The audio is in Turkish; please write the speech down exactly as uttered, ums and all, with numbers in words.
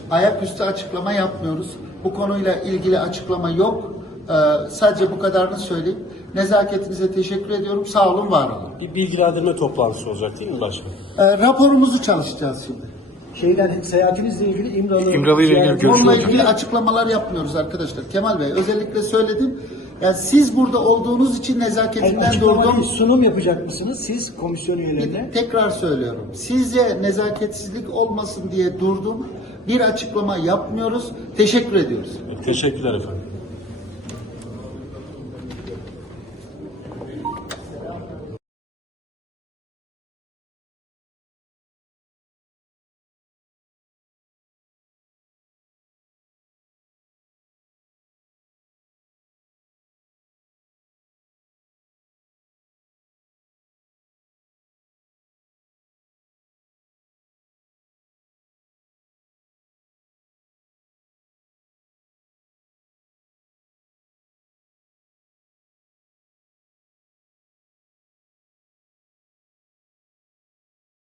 Ayaküstü açıklama yapmıyoruz. Bu konuyla ilgili açıklama yok. Ee, sadece bu kadarını söyleyeyim. Nezaketinize teşekkür ediyorum. Sağ olun, var olun. Bir bilgilendirme toplantısı olacak değil mi başkanım? Ee, raporumuzu çalışacağız şimdi. Şeyler, seyahatinizle ilgili İmralı... İmralı ile ilgili görüş Onunla olacak. ilgili açıklamalar yapmıyoruz arkadaşlar. Kemal Bey özellikle söyledim. Yani siz burada olduğunuz için Hayır, nezaketinden açıklama durdum. değil, sunum yapacak mısınız siz komisyon üyelerine? Tekrar söylüyorum. Sizce nezaketsizlik olmasın diye durdum. Bir açıklama yapmıyoruz. Teşekkür ediyoruz. Teşekkürler efendim.